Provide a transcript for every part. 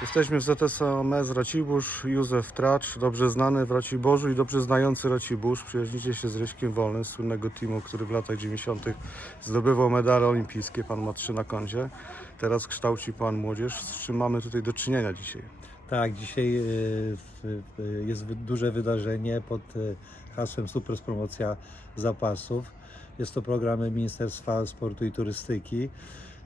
Jesteśmy w ZSOMS Racibórz, Józef Tracz, dobrze znany w Raciborzu i dobrze znający Racibórz. Przyjaźnicie się z Ryśkiem Wolnym, z słynnego teamu, który w latach 90. zdobywał medale olimpijskie. Pan ma trzy na koncie. Teraz kształci Pan młodzież. Z czym mamy tutaj do czynienia dzisiaj? Tak, dzisiaj w- jest duże wydarzenie pod y, hasłem Super Promocja Zapasów. Jest to program Ministerstwa Sportu i Turystyki.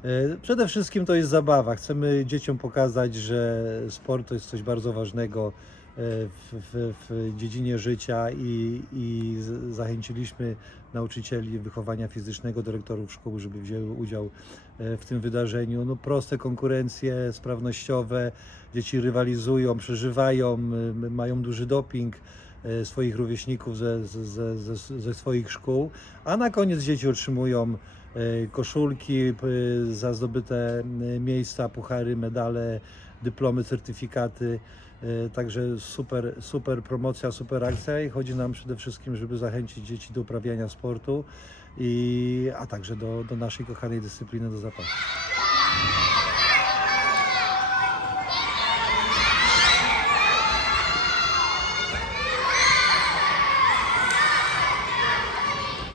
Y, Przede wszystkim to jest zabawa. Chcemy dzieciom pokazać, że sport to jest coś bardzo ważnego y, w, w, w dziedzinie życia i, i zachęciliśmy nauczycieli wychowania fizycznego, dyrektorów szkół, żeby wzięły udział y, w tym wydarzeniu. No, proste konkurencje sprawnościowe, dzieci rywalizują, przeżywają, mają duży doping swoich rówieśników ze, ze, ze, ze, swoich szkół, a na koniec dzieci otrzymują koszulki y, za zdobyte miejsca, puchary, medale, dyplomy, certyfikaty. Y, Także super, super promocja, super akcja i chodzi nam przede wszystkim, żeby zachęcić dzieci do uprawiania sportu, i, a także do, do naszej kochanej dyscypliny do zapasu.